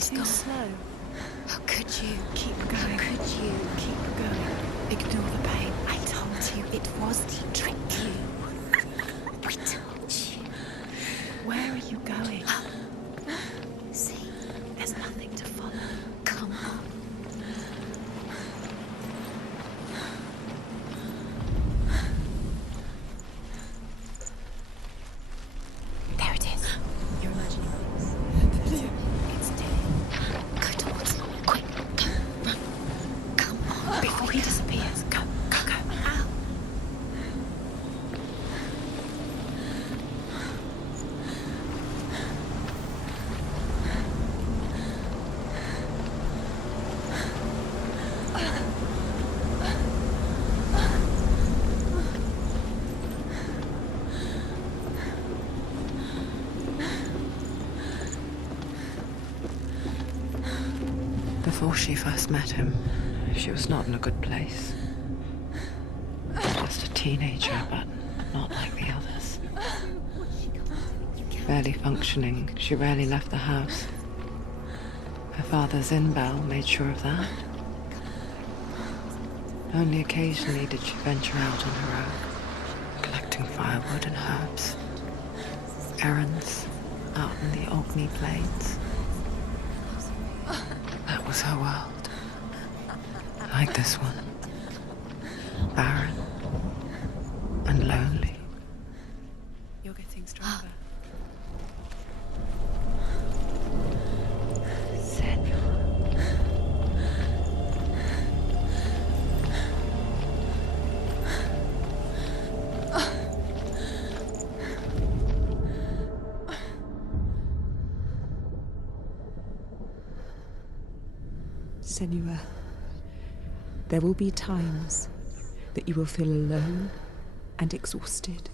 Too slow. How could you? Keep going. How could you? Keep going. Ignore the pain. I told you it was to trick you. I told you. Where are you going? See, There's nothing to follow. come on. There it is. You're imagining things. It's dead. Go towards him. Quick, go, run. Come on. Before he disappears. Go, go, go. Ow. Before she first met him, she was not in a good place. Just a teenager, but not like the others. Barely functioning, she rarely left the house. Her father's in-bell made sure of that. Only occasionally did she venture out on her own, collecting firewood and herbs. Errands out in the Orkney plains. That was her world. Like this one. Barren and lonely. You're getting stronger. Senua, there will be times that you will feel alone and exhausted,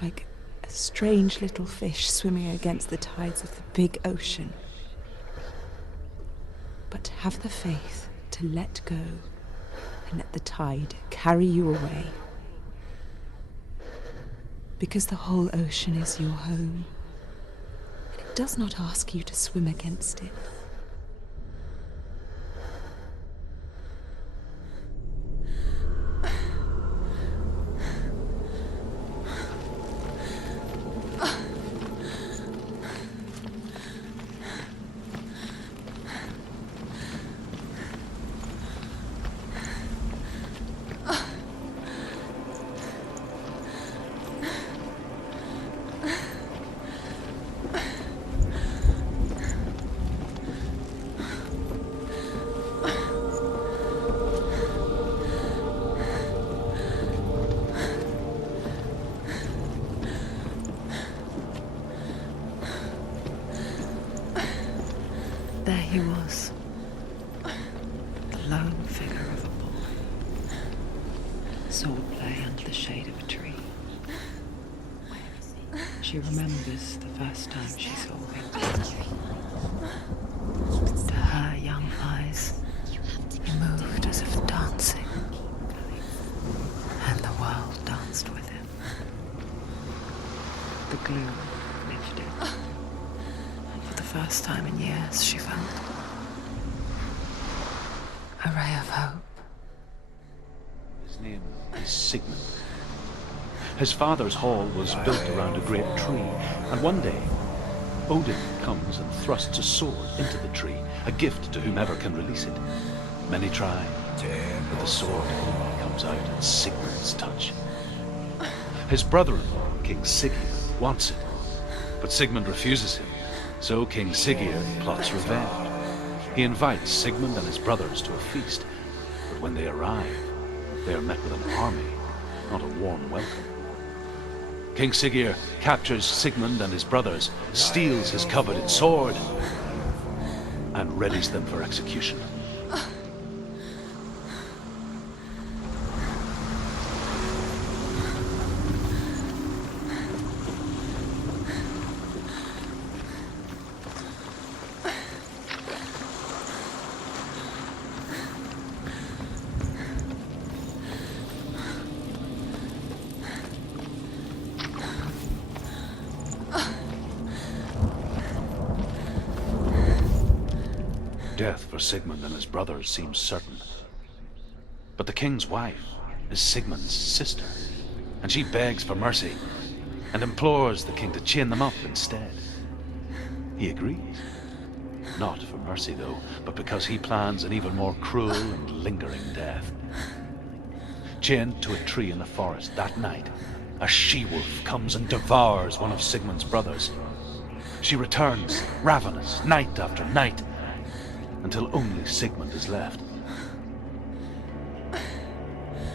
like a strange little fish swimming against the tides of the big ocean. But have the faith to let go and let the tide carry you away. Because the whole ocean is your home, and it does not ask you to swim against it. There he was, the lone figure of a boy. Swordplay under the shade of a tree. She remembers the first time she saw him. To her young eyes, he moved as if dancing, and the world danced with him. The gloom lifted. For the first time in years, she felt a ray of hope. His name is Sigmund. His father's hall was built around a great tree, and one day, Odin comes and thrusts a sword into the tree, a gift to whomever can release it. Many try, but the sword only comes out at Sigmund's touch. His brother-in-law, King Siggeir, wants it, but Sigmund refuses him, so King Siggeir plots revenge. He invites Sigmund and his brothers to a feast, but when they arrive, they are met with an army, not a warm welcome. King Siggeir captures Sigmund and his brothers, steals his coveted sword, and readies them for execution. Death for Sigmund and his brothers seems certain. But the king's wife is Sigmund's sister, and she begs for mercy and implores the king to chain them up instead. He agrees. Not for mercy, though, but because he plans an even more cruel and lingering death. Chained to a tree in the forest that night, a she-wolf comes and devours one of Sigmund's brothers. She returns, ravenous, night after night, until only Sigmund is left.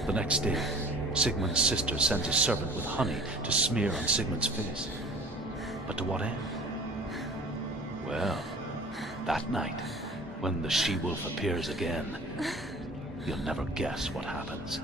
The next day, Sigmund's sister sends a servant with honey to smear on Sigmund's face. But to what end? Well, that night, when the she-wolf appears again, you'll never guess what happens.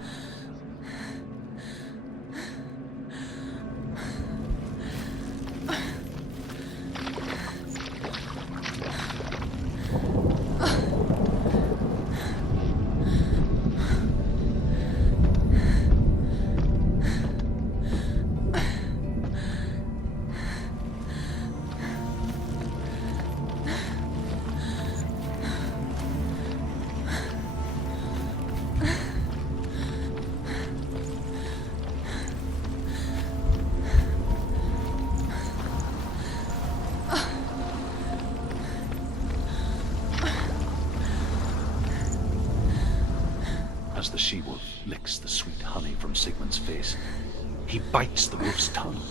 As the she-wolf licks the sweet honey from Sigmund's face, he bites the wolf's tongue.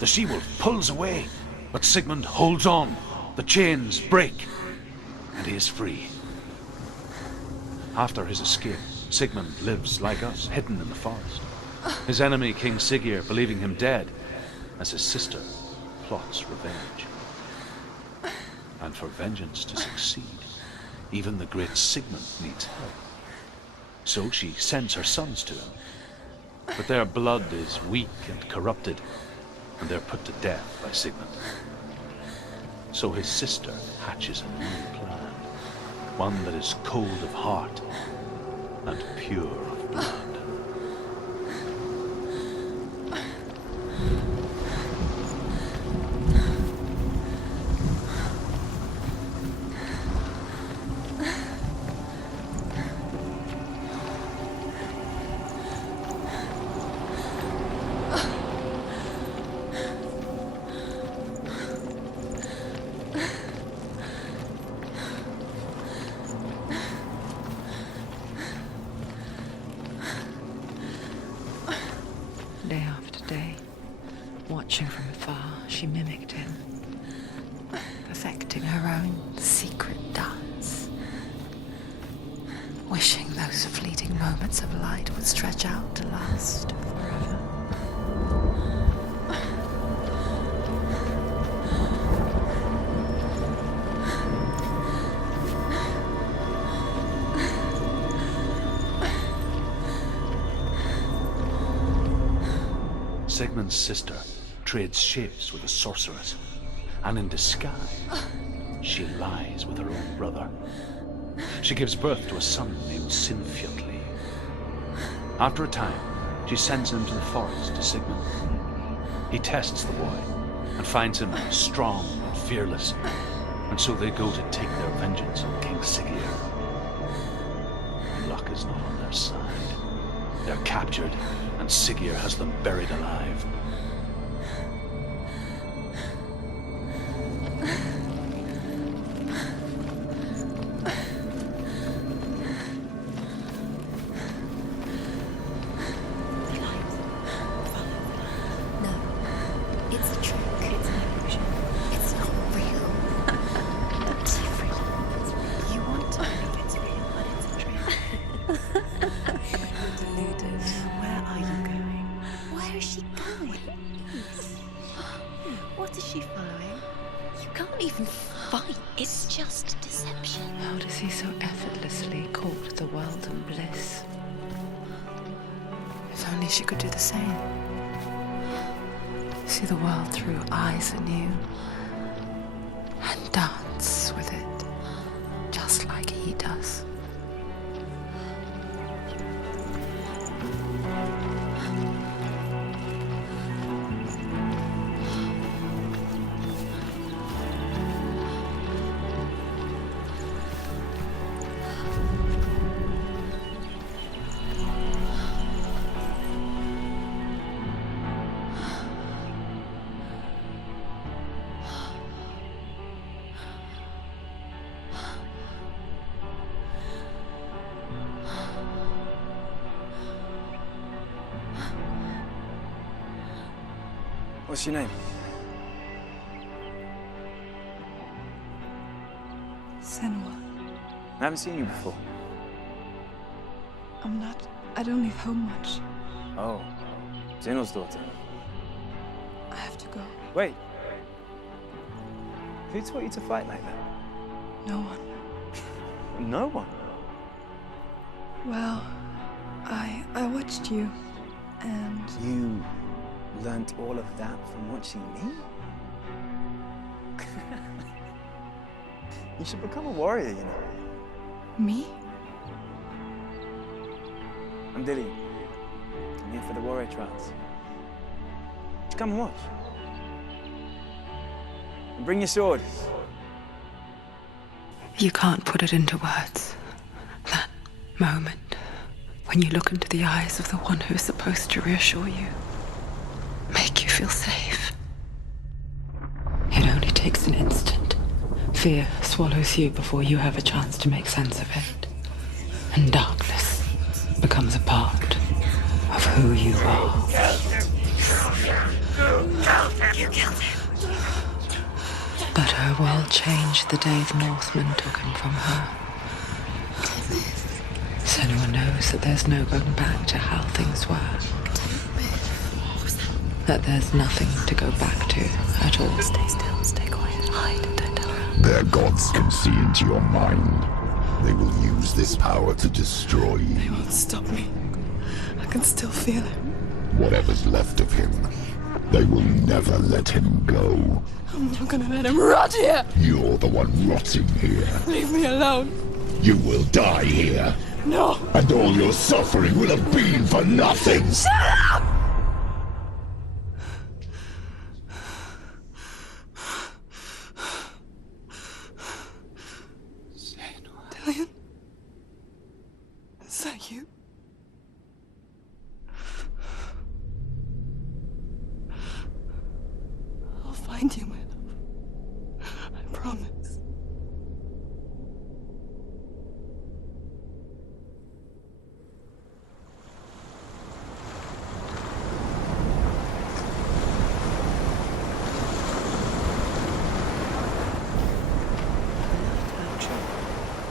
The she-wolf pulls away, but Sigmund holds on. The chains break, and he is free. After his escape, Sigmund lives like us, hidden in the forest. His enemy, King Siggeir, believing him dead, as his sister plots revenge. And for vengeance to succeed, even the great Sigmund needs help. So she sends her sons to him. But their blood is weak and corrupted, and they're put to death by Sigmund. So his sister hatches a new plan, one that is cold of heart and pure of blood. Day after day, watching from afar, she mimicked him, perfecting her own secret dance, wishing those fleeting moments of light would stretch out to last forever. Sigmund's sister trades shapes with a sorceress, and in disguise, she lies with her own brother. She gives birth to a son named Sinfjotli. After a time, she sends him to the forest to Sigmund. He tests the boy and finds him strong and fearless, and so they go to take their vengeance on King Siggeir. Luck is not on their side. They're captured, and Siggeir has them buried alive. It's a trick. It's an illusion. It's not real. It's real. You want to believe it's real, but it's a trick. You're deluded. Where are you going? Where is she going? What is she following? You can't even fight. It's just deception. How does he so effortlessly court the world and bliss? If only she could do the same. See the world through eyes anew and dance with it, just like he does. What's your name? Senua. I haven't seen you before. I don't leave home much. Oh, Zenua's daughter. I have to go. Wait. Who taught you to fight like that? No one. No one. Well, I watched you, and You learnt all of that from watching me? You should become a warrior, you know. me? I'm Dillian. I'm here for the warrior trials. Just come and watch. And bring your sword. You can't put it into words. That moment when you look into the eyes of the one who is supposed to reassure you, make you feel safe. It only takes an instant. Fear swallows you before you have a chance to make sense of it. And darkness becomes a part of who you are. You killed him. But her world changed the day the Northmen took him from her. Senua knows that there's no going back to how things were. That there's nothing to go back to at all. Stay still, stay quiet, hide, don't tell her. Their gods can see into your mind. They will use this power to destroy you. They won't stop me. I can still feel it. Whatever's left of him, they will never let him go. I'm not gonna let him rot here. You're the one rotting here. Leave me alone. You will die here. No. And all your suffering will have been for nothing. Shut up! Dillian? Is that you? I'll find you, my love. I promise.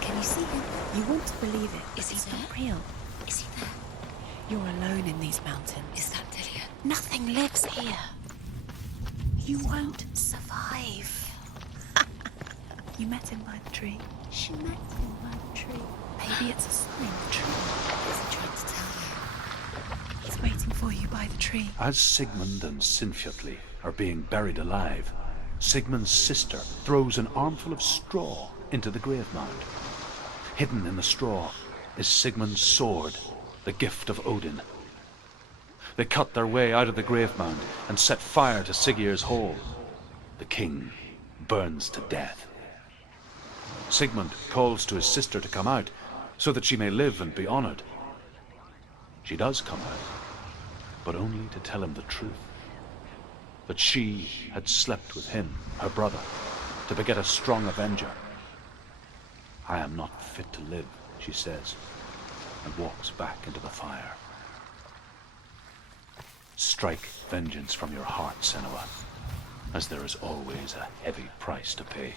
Can you see him? You want to believe it. Is he It's there? not real. Is he there? You're alone in these mountains. Is that Dillian? Nothing lives here. You won't survive. You met him by the tree. She met him by the tree. Maybe it's a sign. The tree. What's he trying to tell you? He's waiting for you by the tree. As Sigmund and Sinfjotli are being buried alive, Sigmund's sister throws an armful of straw into the grave mound. Hidden in the straw is Sigmund's sword, the gift of Odin. They cut their way out of the grave mound and set fire to Siggeir's hall. The king burns to death. Sigmund calls to his sister to come out so that she may live and be honored. She does come out, but only to tell him the truth. That she had slept with him, her brother, to beget a strong avenger. I am not fit to live, she says, and walks back into the fire. Strike vengeance from your heart, Senua, as there is always a heavy price to pay.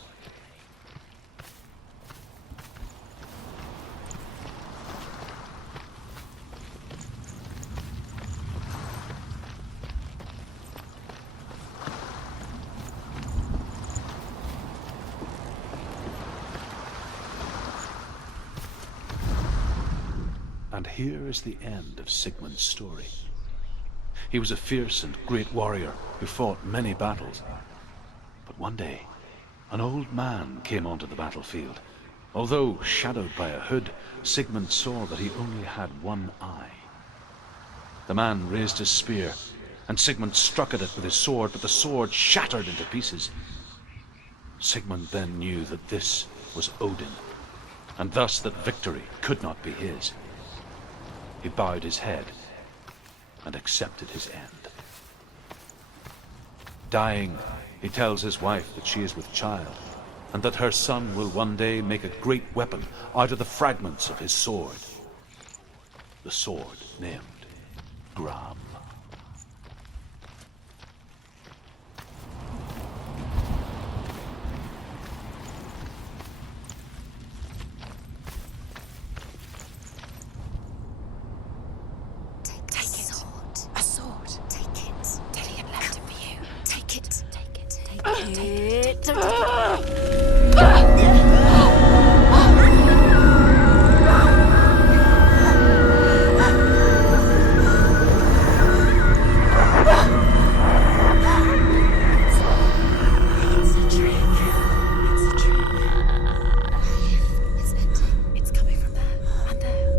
And here is the end of Sigmund's story. He was a fierce and great warrior who fought many battles. But one day, an old man came onto the battlefield. Although shadowed by a hood, Sigmund saw that he only had one eye. The man raised his spear, and Sigmund struck at it with his sword, but the sword shattered into pieces. Sigmund then knew that this was Odin, and thus that victory could not be his. He bowed his head and accepted his end. Dying, he tells his wife that she is with child, and that her son will one day make a great weapon out of the fragments of his sword. The sword named Gram. It's coming from there and there.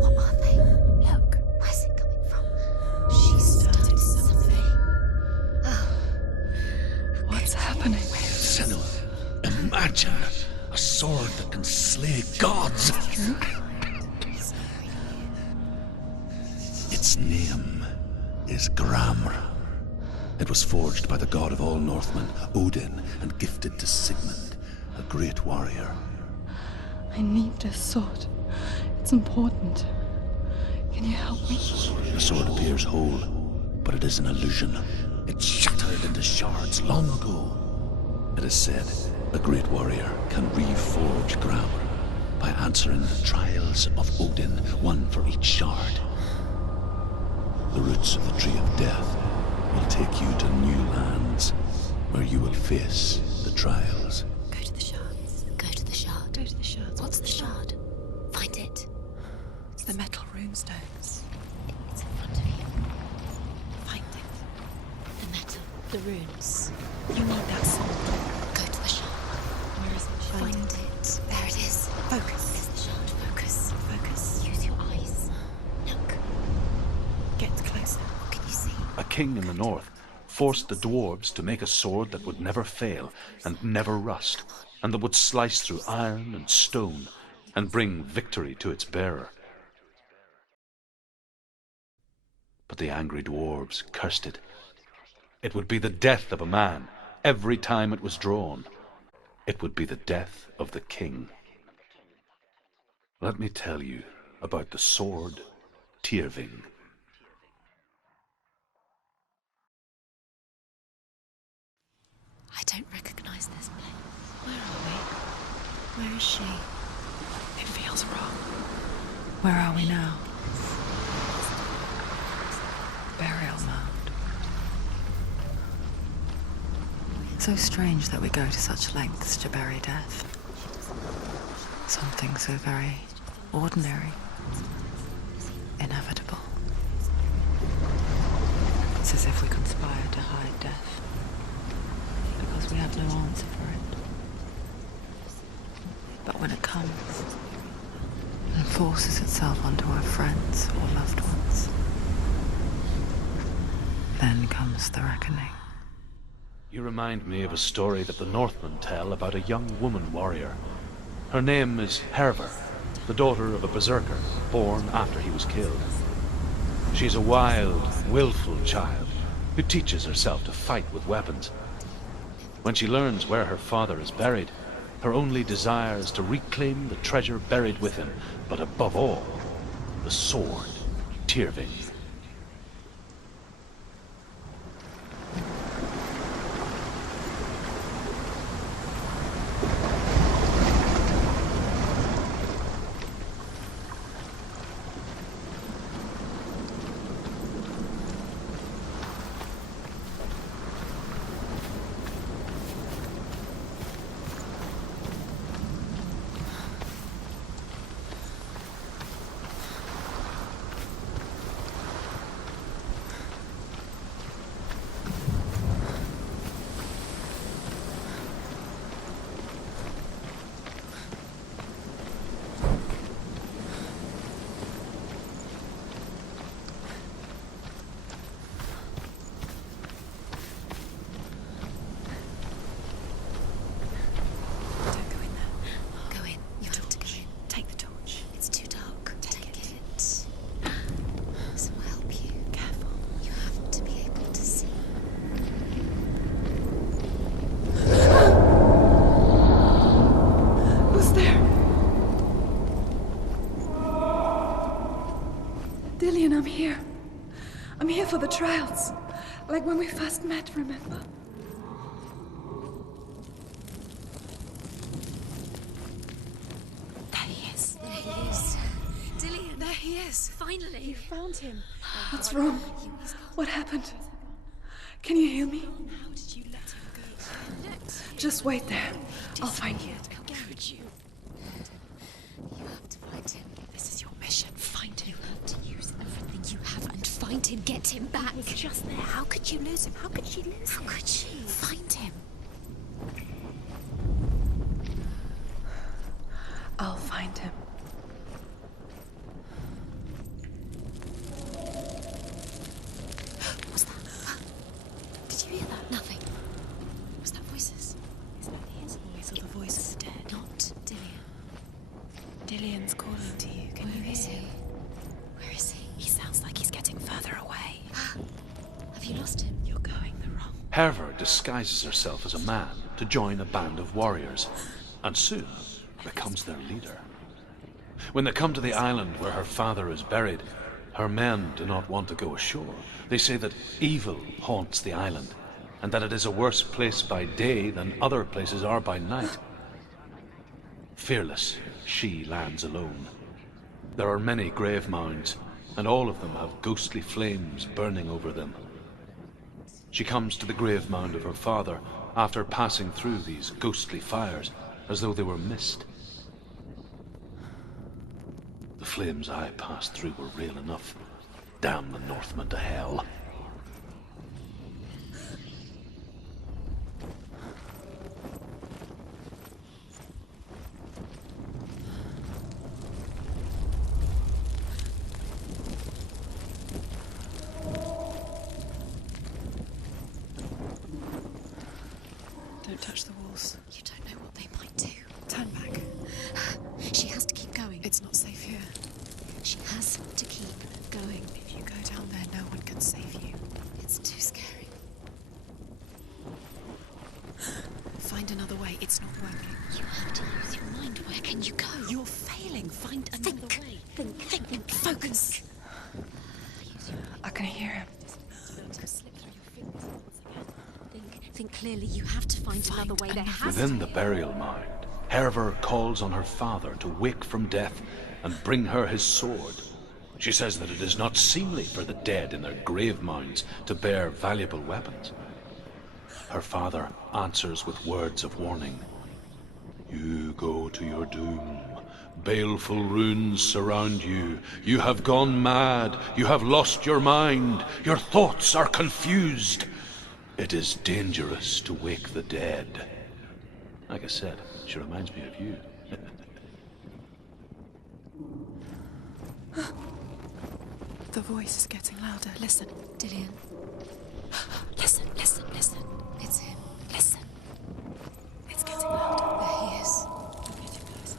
What are they? Look, where's it coming from? She started something. What's happening? Senua, imagine a sword that can slay gods. Its name is Gramr. It was forged by the god of all Northmen, Odin, and gifted to Sigmund, a great warrior. I need this sword. It's important. Can you help me? The sword appears whole, but it is an illusion. It shattered into shards long ago. It is said a great warrior can reforge Gramr by answering the trials of Odin, one for each shard. The roots of the Tree of Death will take you to new lands, where you will face the trials. Go to the shards. Go to the shard. Go to the shards. What's the shard? Find it. It's the metal runestones. It's in front of you. Find it. The metal. The runes. You need that sword. Go to the shard. Where is it? Find it. There it is. Focus. There's the shard. Focus. Focus. Use your eyes. Look. Get closer. What can you see? A king in the north forced the dwarves to make a sword that would never fail and never rust, and that would slice through iron and stone and bring victory to its bearer. But the angry dwarves cursed it. It would be the death of a man every time it was drawn. It would be the death of the king. Let me tell you about the sword Tyrving. I don't recognize this place. Where are we? Where is she? It feels wrong. Where are we now? Burial mound. So strange that we go to such lengths to bury death. Something so very ordinary, inevitable. It's as if we conspire to hide death, because we have no answer for it. But when it comes and forces itself onto our friends or loved ones, then comes the reckoning. You remind me of a story that the Northmen tell about a young woman warrior. Her name is Hervor, the daughter of a berserker born after he was killed. She's a wild, willful child who teaches herself to fight with weapons. When she learns where her father is buried, her only desire is to reclaim the treasure buried with him, but above all, the sword, Tyrving. I'm here. I'm here for the trials. Like when we first met, remember? There he is. There he is. Dillian. There he is. Finally. You found him. What's wrong? What happened? Can you hear me? How did you let him go? Just wait there. I'll find you. How could you? You have to find him. This is your mission. Find him. You have to use everything you have and find him. Get him back. He's just there. How could you lose him? How could she lose him? How could she? Find him. I'll find him. What's that? Did you hear that? Nothing. Was that voices? Is that his voice or the voice of the dead? Not Dillian. Dillian's calling to you. Can you Where is hear he? him? Where is he? He sounds like he's getting further away. Have you lost him? You're going the wrong. Herver disguises herself as a man to join a band of warriors, and soon becomes their leader. When they come to the island where her father is buried, her men do not want to go ashore. They say that evil haunts the island, and that it is a worse place by day than other places are by night. Fearless, she lands alone. There are many grave mounds, and all of them have ghostly flames burning over them. She comes to the grave mound of her father after passing through these ghostly fires, as though they were mist. The flames I passed through were real enough. Damn the Northmen to hell. Don't touch the walls. You don't know what they might do. Turn back. She has to keep going. It's not safe here. She has to keep going. If you go down there, no one can save you. It's too scary. Find another way. It's not working. You have to use your mind. Where can you go? You're failing. Find another way. Think. Focus. I can hear him. Think clearly. You have to find another way. There has to Within the burial mound, Herver calls on her father to wake from death and bring her his sword. She says that it is not seemly for the dead in their grave mounds to bear valuable weapons. Her father answers with words of warning. You go to your doom. Baleful runes surround you. You have gone mad. You have lost your mind. Your thoughts are confused. It is dangerous to wake the dead. Like I said, she reminds me of you. The voice is getting louder. Listen. Dillian. Listen. It's him. Listen. It's getting louder. There he is. Getting closer.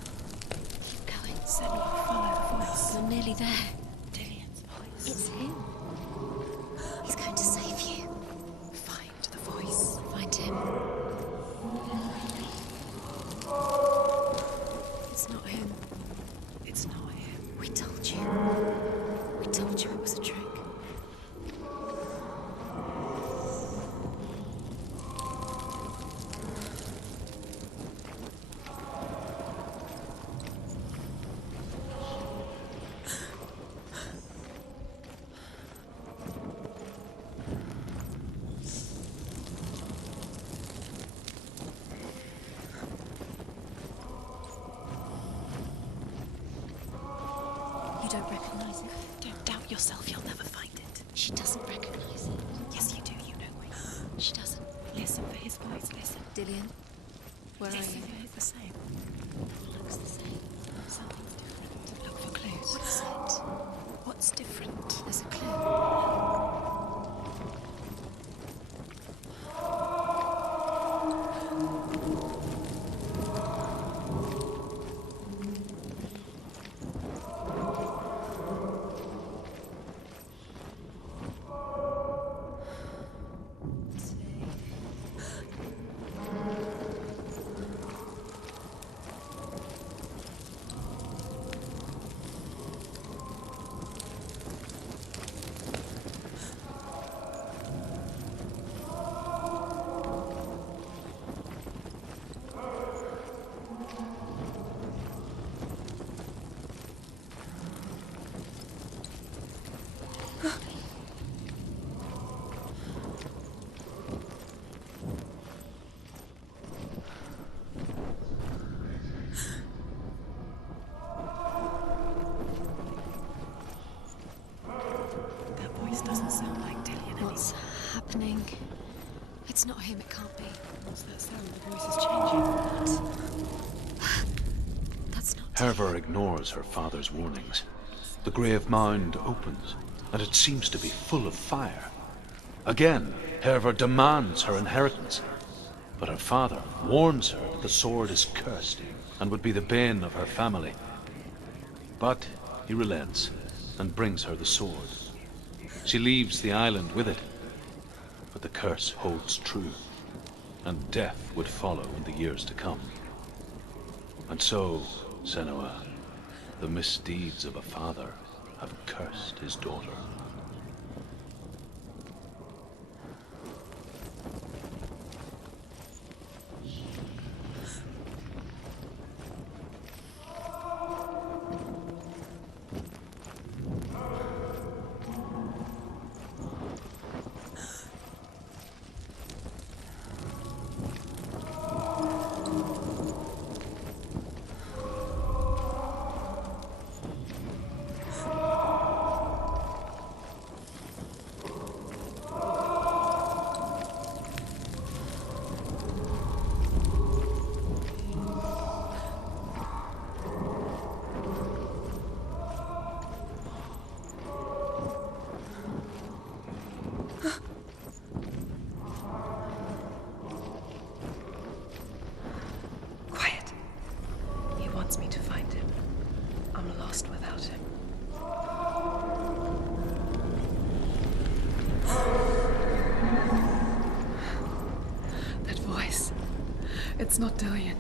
Keep going. Senua, follow the voice. You're nearly there. Dillian's voice. It's him. He's going to save you. Find the voice. Find him. It's not him. It's not him. We told you. We told you it was a trick. You don't recognize it? Don't doubt yourself. You'll never find it. She doesn't recognize it. Yes, you do. You know why. She doesn't. Listen for his voice. Listen. Dillian, where are Listen you? for it's the same. Looks the same. Something's different. Look for clues. What is it? What's different? There's a clue. ring. It's not him, it can't be. What's that sound? The voice is changing. That's not Herva ignores her father's warnings. The grave mound opens, and it seems to be full of fire. Again, Herva demands her inheritance, but her father warns her that the sword is cursed and would be the bane of her family. But he relents and brings her the sword. She leaves the island with it, but the curse holds true, and death would follow in the years to come. And so, Senua, the misdeeds of a father have cursed his daughter. Me to find him. I'm lost without him. That voice. It's not Dillian.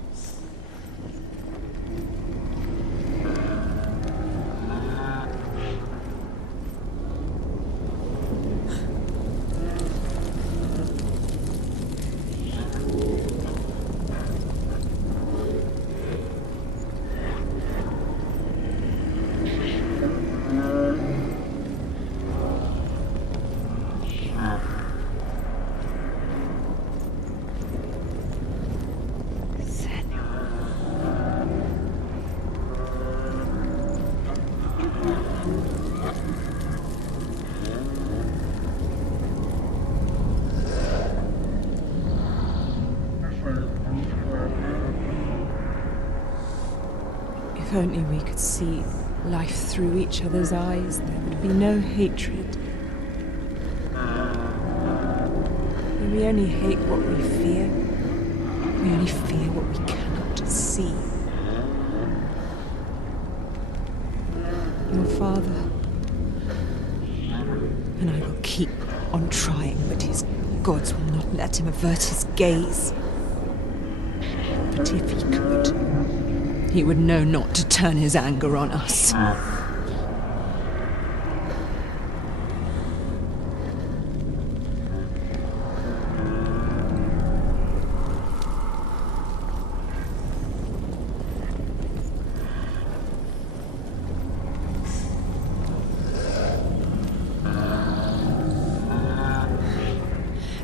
If only we could see life through each other's eyes, there would be no hatred. When we only hate what we fear, we only fear what we cannot see. Your father, and I will keep on trying, but his gods will not let him avert his gaze. But if he could, he would know not to turn his anger on us.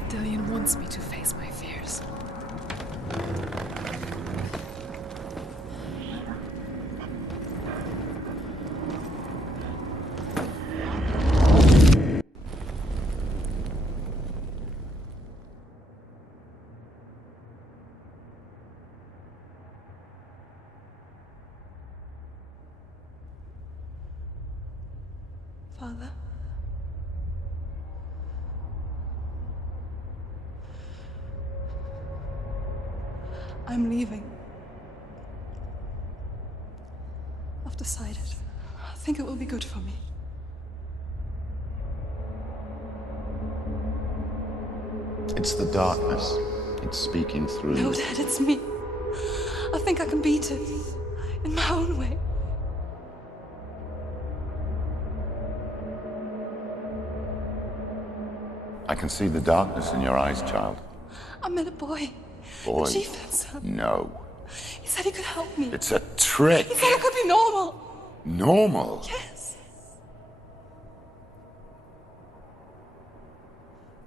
Dillian wants me to face my fears. Father? I'm leaving. I've decided. I think it will be good for me. It's the darkness. It's speaking through No, you. Dad, it's me. I think I can beat it. In my own way. I can see the darkness in your eyes, child. I met a boy. Boy. The chief had some. No. He said he could help me. It's a trick. He said I could be normal. Normal? Yes.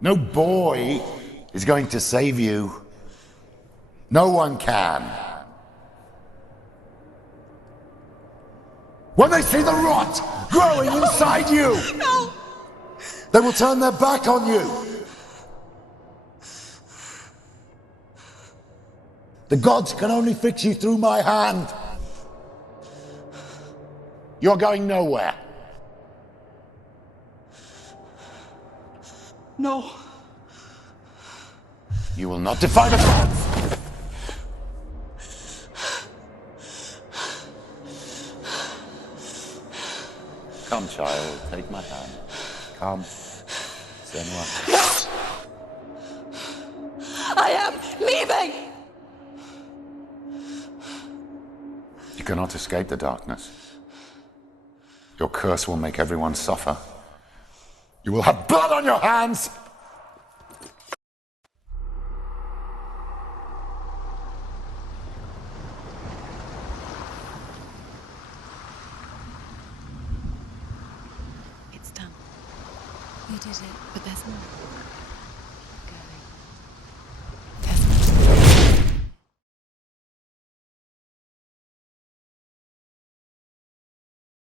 No boy is going to save you. No one can. When they see the rot growing inside you, No! they will turn their back on you. The gods can only fix you through my hand. You're going nowhere. No. You will not defy the gods. Come, child, take my hand. Come. Senua. I am leaving! You cannot escape the darkness. Your curse will make everyone suffer. You will have blood on your hands! It's done. You did it, but there's more.